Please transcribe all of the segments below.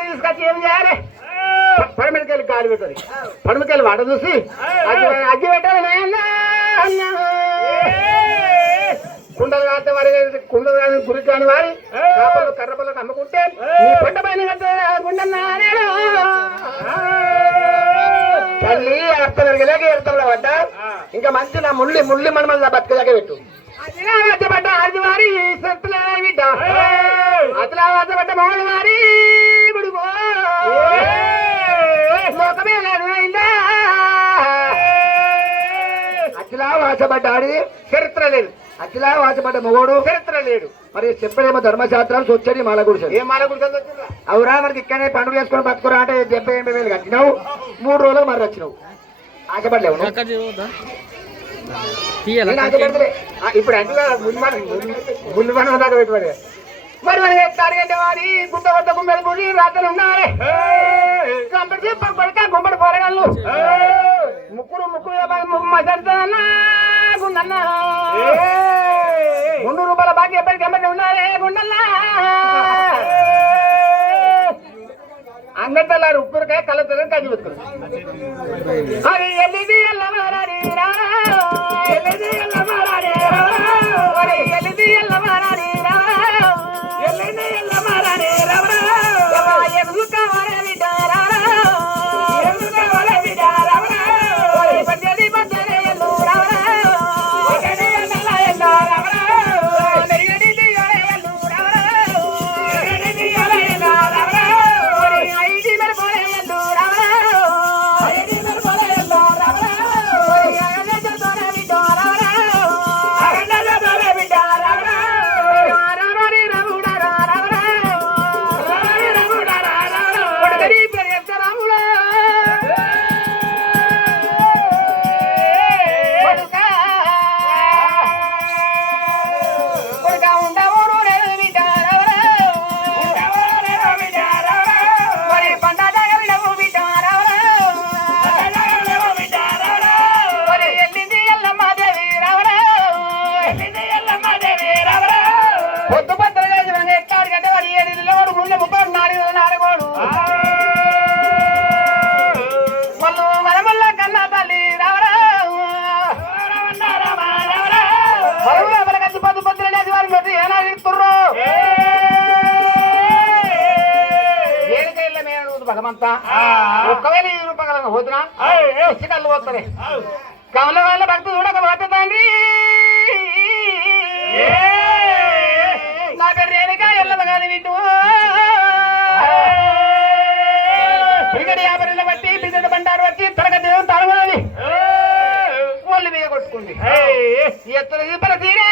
తీసుకొచ్చి ఏం చేయాలి? పడమడికెళ్ళి గాలి పెట్టాలి. పడమకెళ్ళి వాట చూసి అగ్గి పెట్టాలి. కుండలు కాస్తే వారి కుండలు కానీ గురి కాని వారి కర్రపల్లకు అమ్ముకుంటే నీ పంట పైన తల్లి అర్థలేక ఎడతల పడ్డ ఇంకా మంచి నా ముళ్ళి ముళ్ళి మనమల్ని బతికేదాకా పెట్టు. పడ్డ అది వారి బిడ్డ అతలా పడ్డ మోహన్ వారి అఖిలా వాసపడ్డాడి చరిత్ర లేదు. అఖిలా వాసపడ్డ మొగోడు చరిత్ర లేడు. మరి చెప్పడేమో ధర్మశాస్త్రాలు వచ్చేది మాలగుడిసే. ఏ మాలగుడి అవురా? మనకి ఇక్కడనే పండుగ చేసుకుని బతుకురా అంటే 70-80 కట్టినావు. 3 రోజులు మరి వచ్చినావు. ఆశపడలేవు ఇప్పుడు అంటే ముందు మనం దాకా పెట్టుబడి మరి మరి ఎట్లాడిగంటే వారి గుంట కొత్త గుమ్మడి గుడి రాత్రులు ఉండాలి. పడక గుమ్మడి పోరగాళ్ళు ముక్కులు మసడుతున్నా 300 రూపాయల బాకీ ఎప్పటికెమ్మటి ఉండాలి. గుండల్లా అంగంటలారు ఉప్పురికాయ కళ్ళతో కజ్జి పెట్టుకుని అది ఎల్లిది ఎల్లమారాడి ఎల్లిది ఎల్లమారాడి ఎల్లిది ఎల్లమారాడి ఎల్లిది ఎల్లమారాడి ఎందుకు కావాలి విడారా ఎందుకు కావాలి విడారా పద్దెది పద్దెది ఎల్లు రావరా ఒకటి ఎల్ల ఎల్ల రావరా నెరిగడి దియాలే ఎల్లు రావరా నెరిగడి దియాలే ఎల్ల రావరా ఐడి మర పోలే ఎల్లు రావరా ఐడి మర పోలే ఎల్లు రావరా అగన జతోరే విడారా అగన జతోరే విడారా రారారి రవుడా రావరా రారారి రవుడా రావరా కొడగరి పెరిగ రాములా భగవంతా ఒక్కవేళ 1 రూపాయలు పోతున్నా ఇచ్చి కళ్ళు పోతుంది. కమల వాళ్ళ భక్తి చూడకపోతే తండ్రి నా పేరు రేణుకా ఎల్లమగాని వింటూ ఇక్కడ 50 బట్టి బిడ్డ బండారు వచ్చి తరగ దేవుని తాళమని ఒళ్ళు మీద కొట్టుకుంది. ఎత్తులు ఇప్పల తీరే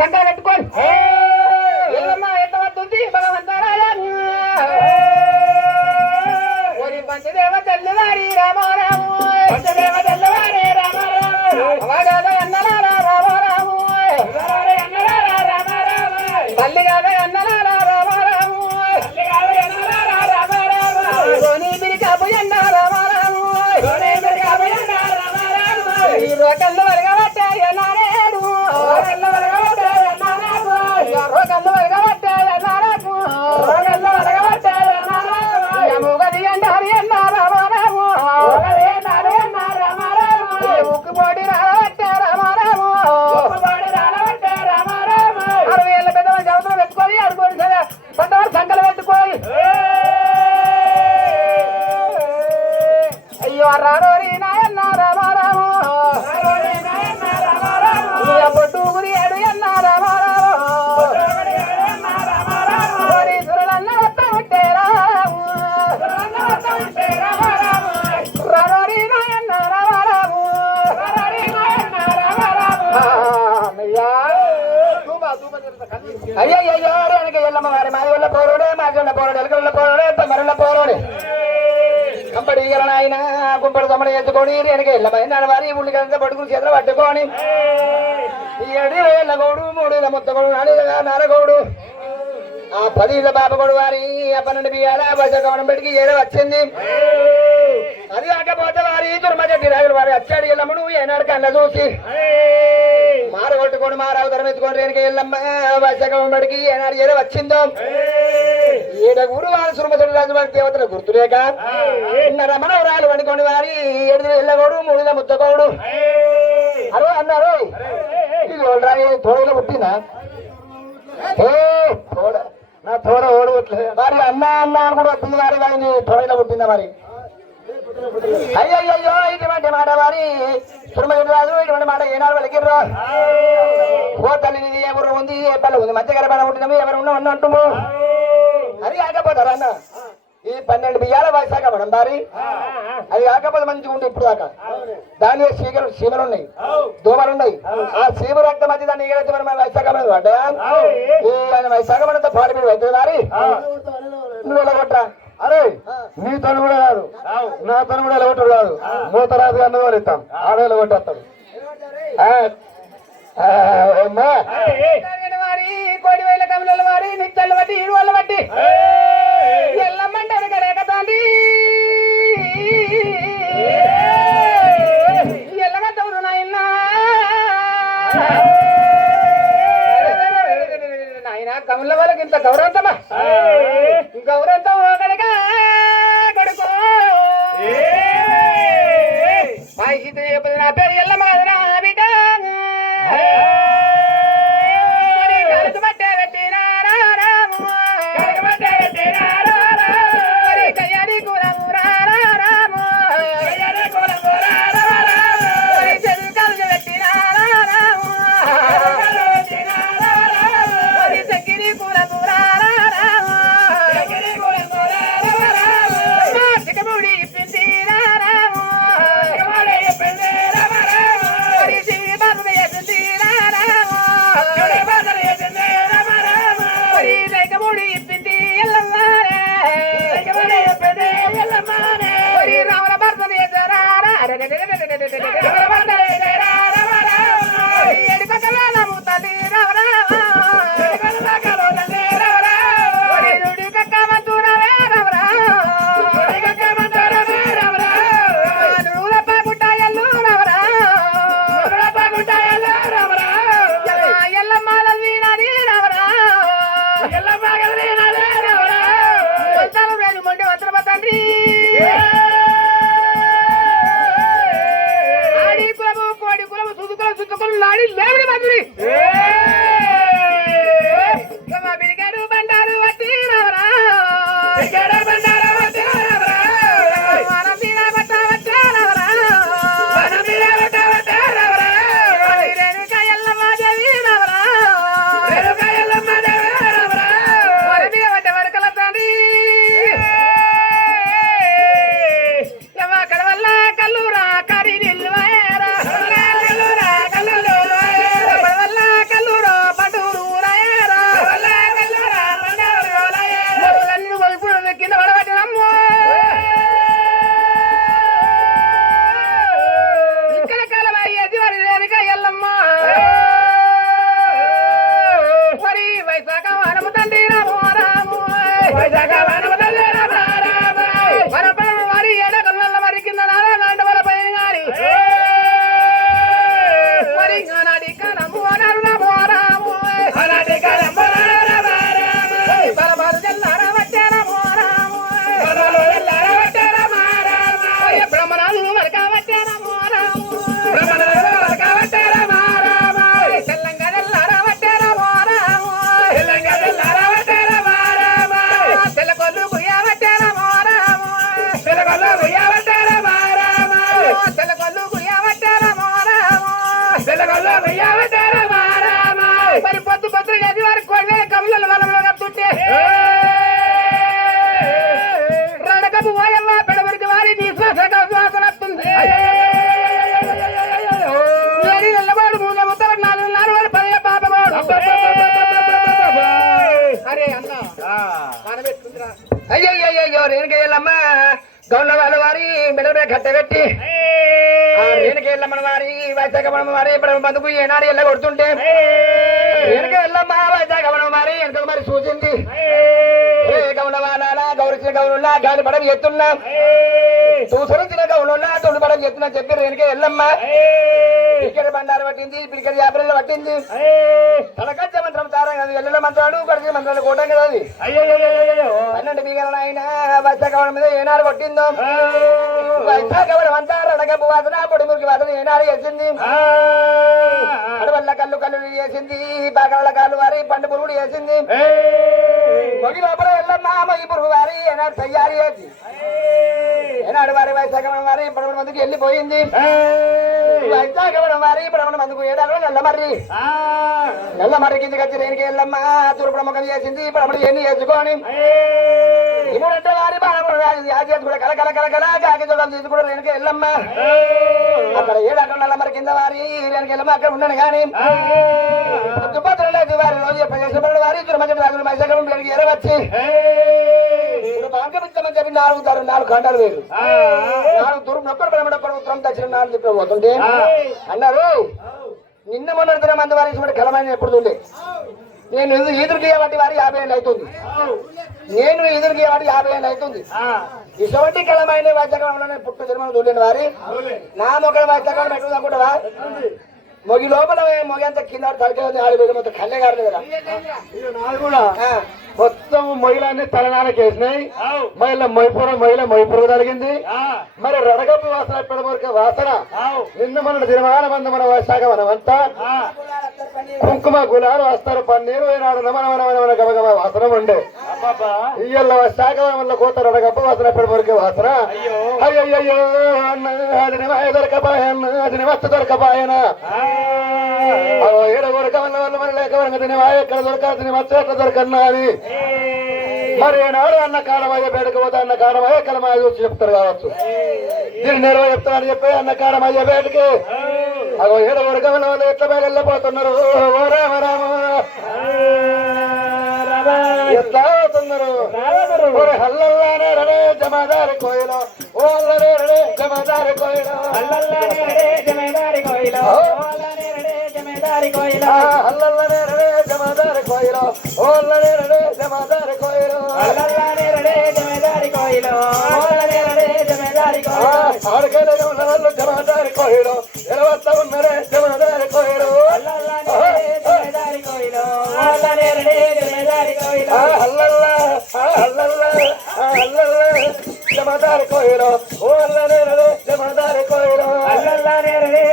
సంట పెట్టుకోండి. ఎంతవద్దు భగవంతరాయ పంచదేవ తల్లివారి రామారాము పంచదేవ తల్లివారి రామారాము అన్నలారా రామారాము తల్లి కాదే అన్నలారా రామారాము ధోని బిరికాపు ఎండ రామారాము ఈ రోకల్లో వరగబట్టాయి అన్నారేడు రోకల్లో వరగబట్టాయి అన్నారేడు రోకల్లో వరగబట్టాయి అన్నారేడు రోకల్లో వరగబట్టాయి అన్నారేడు మూగది అంటారు ఎన్నారా రామారాము మూగది అంటారు ఎన్నారా రామారాము అయ్యో వెనక ఎల్లమ్మ వారి మాది వల్ల పోరోడే మాజల్ల పోరోడు ఎలకల పోరోడే మరల పోరోడే కంపడి నాయన గుంపడి తమ్మని ఎత్తుకొని వెనక ఎల్లమ్మ వారి ఉల్లి కంత పట్టుకుని చేతులు పట్టుకొని 7,000 గౌడు 3,000 ముత్తగోడు 4,000 ఆ 10,000 బాబగోడు వారి 12 బియ్యాల బసగవనం పెడికి ఏదో వచ్చింది అది కాకపోతే వారి దుర్మజడ్డి రాజులు వారి వచ్చాడు ఎల్లమ్మను ఏనాడు కళ్ళ చూసి మార కొట్టుకొని మారావతరం ఎత్తుకొని రేణుక ఎల్లమ్మ బసగవనం పెడికి ఏనాడు ఏదో వచ్చిందో 7 వారి సుర్మజడ్డి రాజు వారి దేవతలు గుర్తులేక రమణవరాలు వండుకొని వారి 7,000 గౌడు 3,000 ముత్తగోడు అరే అన్నారు తోడలో పుట్టిందా నా తోడ ఓడవట్లేదు మరి అన్న అని కూడా వస్తుంది వారి వారిని తోడలో పుట్టిందా మరి అయ్యో ఇటువంటి మాట వారి సురమగడ్డి రాజు ఇటువంటి మాట ఏనాడు వాళ్ళకిర్రా ఓ తల్లిని ఎవరు ఉంది ఏ పల్లె ఉంది మధ్య గర్భాన పుట్టినాము ఎవరు ఉన్నామని అంటుము అది కాకపోతారా అన్న ఈ 12 బియ్యాల వైశాఖ మనం దారి అది కాకపోతే మంచిగా ఉంటే ఇప్పుడు దాకా దాని సీమలు ఉన్నాయి దోమలు ఉన్నాయి ఆ సీమ రక్త మధ్య దాన్ని వైశాఖ పడ్డా ఈ వైశాఖ మనంతా పాడు మీద అవుతుంది దారి నువ్వు ఎలా కొట్టరా అరే నీ తను కూడా కాదు నా తను కూడా ఎలా కొట్టడు కాదు మూతరాజు అన్నది వాళ్ళు ఇస్తాం ఆడవాళ్ళు కొట్టేస్తాడు కోడి వేల కమల వారి నిత్యాలు బట్టి ఇరువాళ్ళు బట్టి ఎల్లమ్మంటే రేఖతాండి ఎల్లగా తమ్ముడు నాయన నాయన కమల వాళ్ళకి ఇంత గౌరవంతమా గౌరవంతం కనుక కొడుకో నా పేరు ఎల్లమ్మ బిడ్డ కల్లూరా అయ్యో రేణుకెళ్ళమ్మ గౌన్ల వాళ్ళ వారి మెడమే కట్టబెట్టి రేణుకెళ్ళమ్మ వారి వైశాఖమణ వారి బంధుకు ఏనాడు ఎల్ల కొడుతుంటే రేణుకెళ్ళమ్మ వైశాఖమణ వారి వెనక మరి సూచింది గౌన్ల వాళ్ళ గౌరవించిన గౌనుల్లా గాలి పడవ ఎత్తున్నా సూసరించిన గౌనుల్లా తొలి పడవ ఎత్తున్నా చెప్పి రేణుకెళ్ళమ్మ ఇక్కడ బండారు పట్టింది పిడికడ యాభైలో పట్టింది తనకచ్చ మంత్రం తారా ఎల్లుల మంత్రాలు గడిచిన మంత్రాలు కోటం కదా అది 12 బిగల ఆయన వైశాఖవనం మీద ఏనాడు కొట్టిందో వైశాఖవనం అంతా రడగబ్బు వాసన పొడి మురికి వాసన ఏనాడు వేసింది అడవల్ల కళ్ళు వేసింది బాగల కాళ్ళు వారి పండు పురుగుడు వేసింది మొగి లోపల ఎల్లమ్మ మొగి పురుగు వారి ఏనాడు తయారు చేసి ఏనాడు వారి వైశాఖవనం వారి పడవ మందికి వెళ్ళిపోయింది వైశాఖవనం వారి పడవ మందుకు ఏడాడు నల్లమర్రి కిందికి వచ్చి రేణుకి వెళ్ళమ్మ తూర్పు ముఖం చేసింది పడమడి ఎన్ని వేసుకొని ఇప్పుడంటే వారి బాగా కూడా కలకల కలకల కాకి చూడడం తీసుకుని రేణుకి వెళ్ళమ్మ అక్కడ ఏడాడు నల్లమర్రి కింద వారి రేణుకి వెళ్ళమ్మ అక్కడ ఉన్నాను కానీ దుప్పత్రులేదు వారి రోజు ప్రజలు వారి తురమంచి రాజులు మైసగం రేణుకి ఎరవచ్చి బాంకమిచ్చమని చెప్పి 4 ఖండాలు వేరు 4 తూర్పు నొక్కరు బ్రహ్మణ ఉత్తరం దక్షిణ 4 దిక్కులు పోతుంటే అన్నారు నిన్న మొన్న మంది వారి కలమైన ఎప్పుడు చూడలే నేను ఎదురుకి వాటి వారి 50 ఏళ్ళు అవుతుంది నేను ఎదురుకి వాటి 50 ఏళ్ళు అవుతుంది ఇటువంటి కలమైన వైద్యకాలంలో పుట్టు జన్మను చూడలేని వారి నా మొక్కల వైద్యకాలం ఎటు అనుకుంటావా మొగి లోపల మొగి అంత కింద తలకే ఆడిపోయి మొత్తం కళ్ళే కాదు కదా కూడా మొత్తం మొయిలన్నీ తలనాలకు వేసినాయి మహిళ మొయ్యపురం కలిగింది మరి రడగప్పు వాసన పెడమరిక వాసన నిన్న మన దినమాన మంది మన వైశాఖ మనం అంతా కుంకుమ గులాలు వస్తారు పన్నీరు ఏనాడు మన గబగబ వాసన ఉండే ఇయ్యల్ల వైశాఖ వనంలో కోత రడగప్పు వాసన పెడమరిక వాసన అయ్యయ్యో అది దొరకపాయన్న అది వస్తు దొరకపాయన ఏడ దొరకవల్ల వల్ల మరి లేక ఎక్కడ దొరకాల్సిన మచ్చ ఎట్లా దొరకన్నా అని మరి ఏనాడు అన్న కాడమయ్య బయటకు పోతే అన్న కాడమయ్య కలమయ్య చూసి చెప్తారు కావచ్చు దీన్ని నేరుగా చెప్తారని చెప్పి అన్న కాడమయ్య బయటకి అగో ఏడ ఉరకవల వాళ్ళు ఎట్లా బయట వెళ్ళిపోతున్నారు ఓ రామ రామ ఎట్లా అవుతున్నారు హల్లల్లానే రడే జమాదారి కోయిలో ఓ రడే జమాదారి కోయిలో హల్లల్లానే రడే జమాదారి కోయిలో హల్లల్లానే రడే జమాదారి కోయిలో ఓల్లనే రడే జమాదారి కోయిలో హల్లల్లానే రడే జమాదారి కోయిలో ఓల్లనే రడే జమాదారి కోయిలో ఆడకల ఉన్న వాళ్ళు జమాదారి కోయిలో ఎలవత్త ఉన్నరే జమాదారి కోయిలో హల్లల్లానే రడే జమాదారి కోయిలో ఓల్లనే రడే జమాదారి కోయిలో హల్లల్లా హల్లల్లా హల్లల్లా జమాదారి కోయిలో ఓల్లనే రడే జమాదారి కోయిలో హల్లల్లానే రడే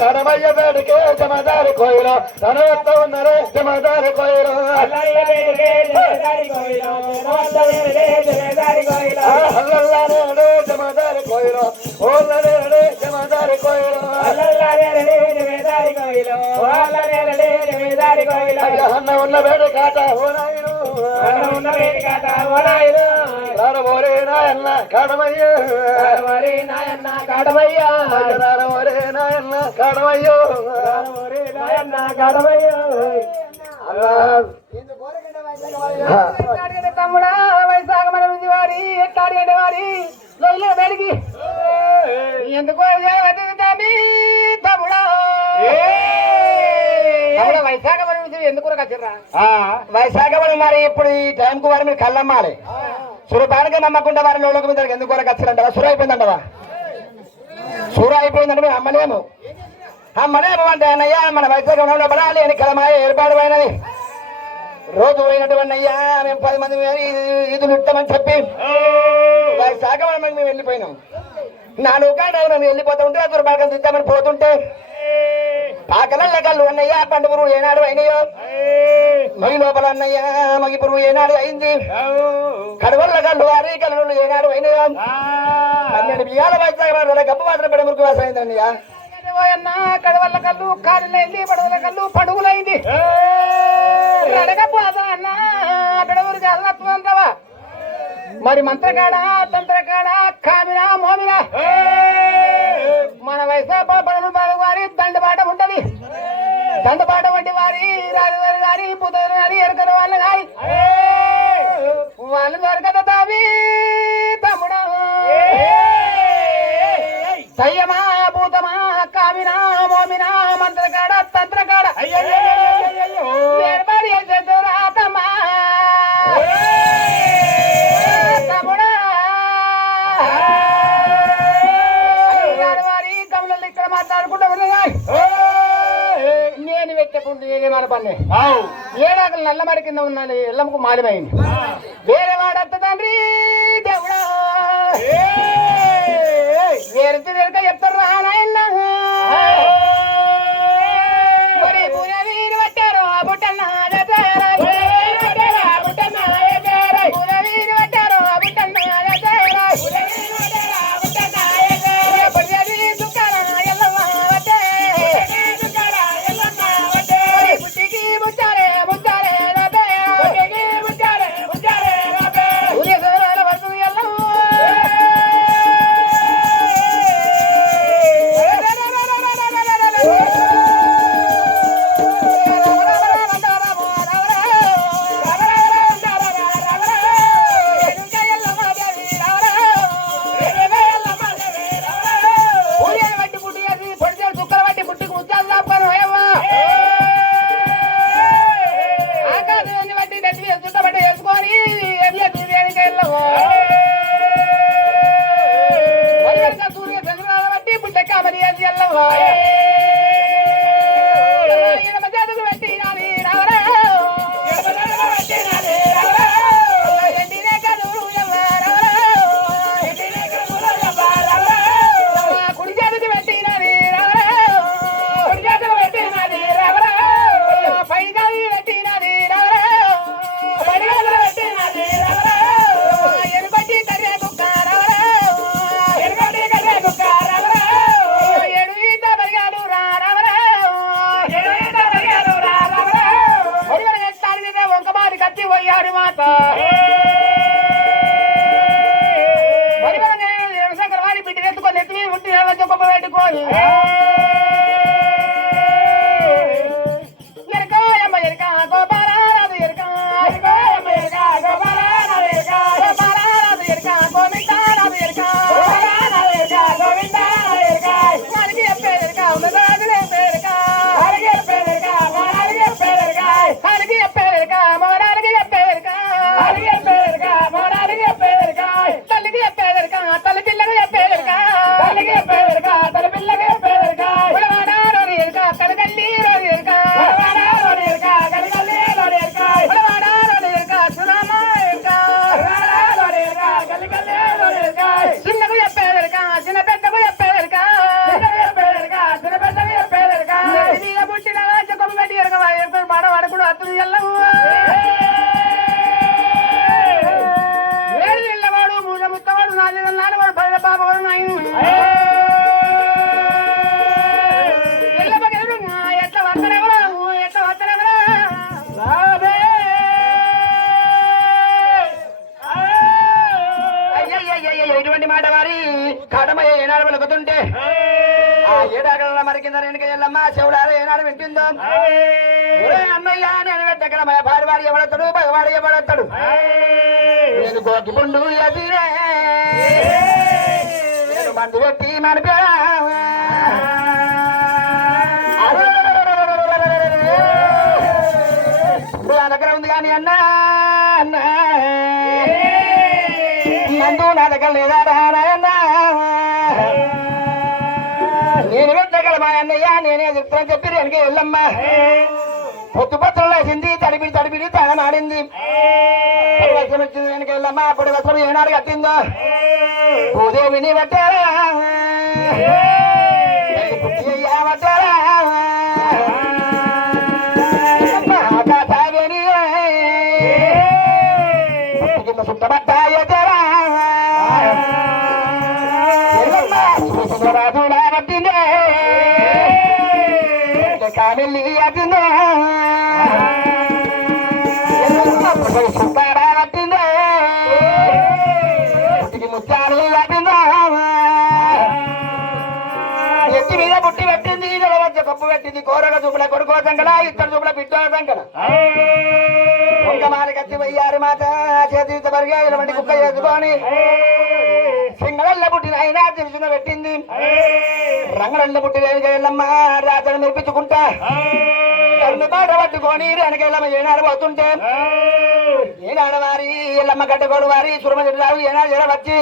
కడమయ్య బేడికే జమదారి కోయిలో తనవత్త ఉన్నరే జమదారి కోయిలో హల్లల్లానే రడే జమదారి కోయిలో ఓల్లనే రడే జమదారి కోయిలో అన్న ఉన్న వేడి కాట ఓనాయిరు రారమోరే నాయన్న కాడమయ్య కాడమయ్యా రారమోరే నాయన్న కాడమయ్యో నాయన్న కాడమయ్యో తమ్ముడా వైశాఖ మన వారి ఎట్లాడి వారి బయటికి ఎందుకు తమ్ముడా వైశాఖ ఎందుకు కచ్చిర్రా వైశాఖ మరి ఇప్పుడు ఈ టైంకు వారి మీరు కళ్ళమ్మాలి సురపానికి నమ్మకుండా వారి లోకి మీద ఎందుకు వరకు వచ్చారంటవా సుర అయిపోయిందంటవా సుర అయిపోయిందంటే మేము అమ్మలేము అంటే అన్నయ్యా మన వైశాఖ పడాలి అని కలమాయ ఏర్పాటు అయినది రోజు పోయినటువంటి అయ్యా మేము 10 మంది ఈదులు ఇస్తామని చెప్పి వైశాఖ మేము వెళ్ళిపోయినాం 4 గంటలు వెళ్ళిపోతూ ఉంటే దుర్మార్గం తిద్దామని పోతుంటే పాకలల్ల కళ్ళు అన్నయ్యా పండు పురుగు ఏనాడు అయినాయో మగి లోపల అన్నయ్యా మగి పురుగు ఏనాడు అయింది కడవల్ల కళ్ళు వారి కళ్ళు ఏనాడు అయినాయో 12 బియ్యాల వైశాఖ గబ్బు మాత్రం పెడమురికి వాసన అయిందన్నయ్యా కడవల్ల కళ్ళు కాలినైంది పడవల కళ్ళు పడుగులైంది అన్న పెడవురు అంటావా మరి మంత్రకాడ తంత్రకాడ కామినా మోమినా మన వైశాఖ పడవ వారి దండబాట ఉంటది దండబాట వంటి వారి రాజువారి గారి పుదరు గారి ఎరకల వాళ్ళ వాళ్ళు దొరకద తావి తమ్ముడా సయ్యమా భూతమా కామినా మోమినా మంత్రకాడ తంత్రకాడ ఏర్పాటు చేసేది రాతమ్మా తమ్ముడా వారి కమలలో ఇక్కడ మాట్లాడుకుంటా ఉన్నాయి నేను పెట్టకుండా నేనే మన పని ఏడాకులు నల్లమడి కింద ఉన్నాను ఎల్లమ్మకు మాలిమైంది వేరే వాడత్త తండ్రి దేవుడా వేరే వేరుగా చెప్తారు రానాయన్న మరి పునవీరు పట్టారు ఆ బుట్టన్న పునవీరు పట్టారు ఆ బుట్టన్న ఇటువంటి మాట వారి కడమ ఏనాడు వెలుగుతుంటే ఆ ఏడాగల మరి కింద వెనుక ఎల్లమ్మ చెవుడారు ఏనాడు వింటుందో అన్నయ్య నేను దగ్గర భార్య వాడు ఎవడతాడు భగవాడు ఎవడతాడు నేను గోకిపుండు ఎదిరే నేను మందు పెట్టి మనిపే నా దగ్గర ఉంది కానీ అన్నా అన్నా మందు నా దగ్గర లేదా రాయన్నా నేను పెట్టగల మా అన్నయ్య నేనే చెప్తాను చెప్పి వెనక వెళ్ళమ్మ పొత్తు పత్రం వేసింది తడిపి తడిపి తన ఆడింది వర్షం వచ్చింది వెనక వెళ్ళమ్మ అప్పుడు వర్షం ఏనాడు కట్టిందో భూదేవిని పట్టారా పట్టారా సుట్టబట్టాయ తెరా పట్టిందే కామెల్లి అట్టిందే సుట్టారా పట్టిందే పుట్టికి ముత్తాలు అట్టిందా ఎత్తి మీద పుట్టి పెట్టింది వచ్చే కప్పు పెట్టింది కోరగ చూపుల కొడుకో సంకడ ఇద్దరు చూపుల పిట్టో సంకడ ఒక మాట కత్తి వయ్యారు మాట చేతి బరిగా వంటి కుక్క చేసుకొని సింగళల్ల పుట్టిన అయినా తెలుసున పెట్టింది రంగడల్ల పుట్టిన ఎల్లమ్మ రాజను మెప్పించుకుంటా కన్ను పాట పట్టుకొని వెనకెళ్ళమ్మ ఏనాడు పోతుంటే ఏనాడు వారి ఎల్లమ్మ గడ్డగోడు వారి సురమ చెట్టు రాజు ఏనాడు జడ వచ్చి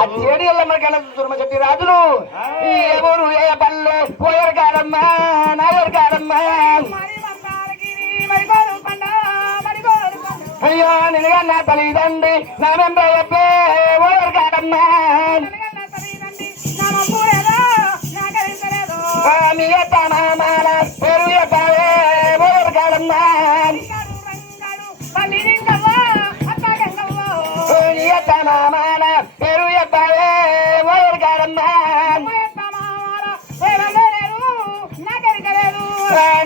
ఆ చేడి ఎల్లమ్మ కళ్ళ సురమ చెట్టు రాజులు ఏ ఊరు ఏ పల్లె పోయారు కాదమ్మా నాయరు కాదమ్మా అయ్యో నినగా నా తల్లిదండ్రి నా మెంబే చెప్పే ఓయరు కాదమ్మా మీ యొక్క మామాల పేరు చెప్పావే ఓయరు కాదమ్మా నీ యొక్క మామాల పేరు చెప్పావే ఓయరు కాదమ్మా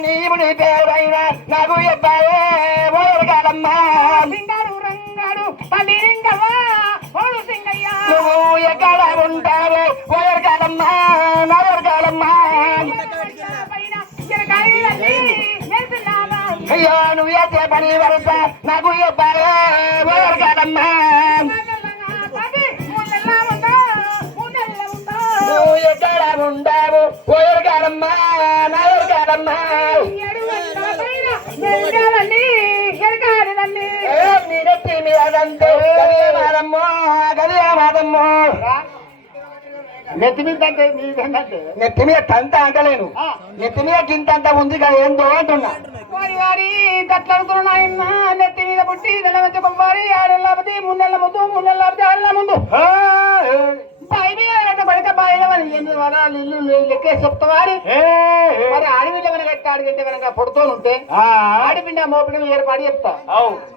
నీవుని పేరైనా నాకు చెప్పావే ఓయరు కాదమ్మా నువ్వు ఎక్కడ ఉంటావే ఓయరు కాదమ్మా నవరు కాదమ్మా అయ్యో నువ్వు చేసే పని వరస నాకు చెప్పావే ఓయరు కాదమ్మా నువ్వు ఎక్కడ ఉంటావు ఓయరు కాదమ్మా నవరు కాదమ్మా మీరెత్తి మీరంటే గదియమాదమ్మో గదియమాదమ్మో నెత్తి మీద అంటే మీ విధంగా అంటే నెత్తి మీద తంత అంటలేను నెత్తి మీద కింతంత ఉంది ఏందో అంటున్నా వారి గట్లడుతున్నాయన్న నెత్తి మీద పుట్టి నెల మధ్య పంపారి ఆడెళ్ళబడి మూడెళ్ళ ముందు మూడెళ్ళ ఆడెళ్ళ ముందు పడక బాయిలమని వరాలు ఇల్లు లెక్కే చెప్తావారి మరి ఆడపిల్ల కనుక ఎట్ట ఆడిగంటే కనుక పొడుతోనుంటే ఆడిపిండి మోపిడం ఏర్పాటు చెప్తా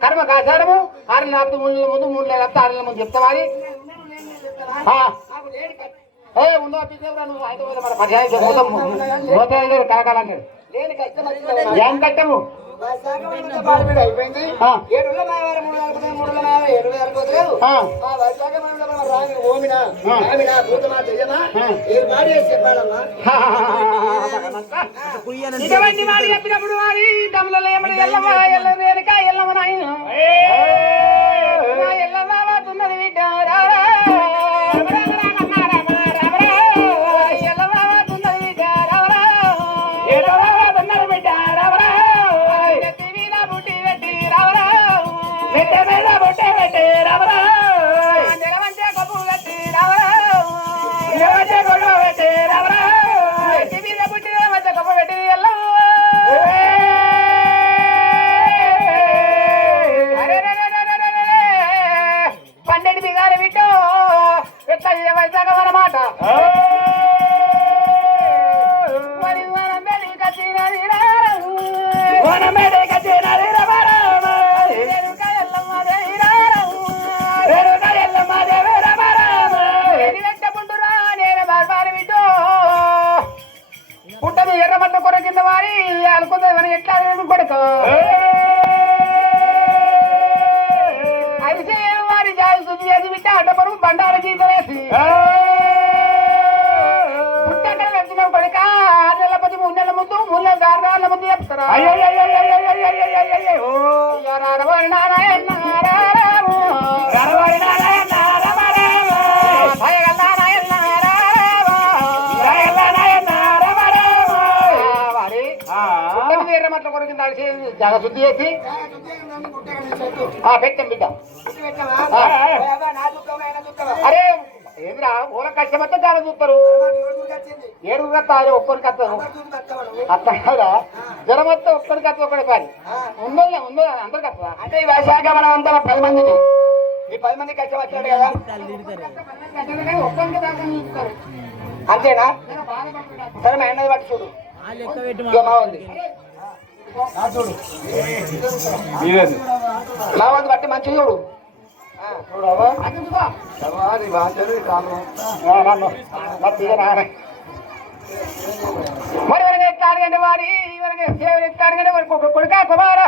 కర్మ కాసారము 6 లేకపోతే 3 నెలల ముందు 3 నెలల లేకపోతే 6 నెలల ముందు చెప్తావారి ఉందో నువ్వు హైదరాబాద్ మన పంచాయతీ కలకాలంటాడు ఏం కట్టము అయిపోయింది 7 ఇటువంటి మాట చెప్పినప్పుడు వారి తమ్ములలో ఏమని ఎల్లమ్మ ఎల్ల రేణుక ఎల్లమ్మ నాయన ఎల్లమ్మ వాతున్నది బిడ్డ పుట్టది ఎర్రమట్ల కొర కింద వారి అనుకుందని ఎట్లా కొడుకు అయితే వారి జాయి శుద్ధి చేసి బిడ్డ అడ్డపరుగు బండార గీత వేసి పుట్టక్కడ వెళ్తున్న కొడుక 6 నెలల 3 నెలల ముందు 3 నెలల 6 నెలల ముందు చెప్తారా నారాయణ ఎర్రమట్ల కొరకు జగ శుద్ధి చేసి పెట్టాం బిడ్డ అరే ఏంద్రా ఊర కష్టమంతా చాలా చూస్తారు 7 కత్తారు ఒక్కరికి కత్తరు అట్లా జ్వరం వస్తే ఒక్కరికి కత్త ఒక్కడి పని ఉందో అందరు కత్తదా అంటే ఈ వైశాఖ మనం అంతా 10 మందిని ఈ 10 మంది కష్టం వచ్చాడు కదా అంతేనా సరే మా ఎండది బట్టి చూడు ఉంది చూడు మావంది బట్టి మంచి చూడు మరి ఎట్లాడగండి వారి కొడుక కుమార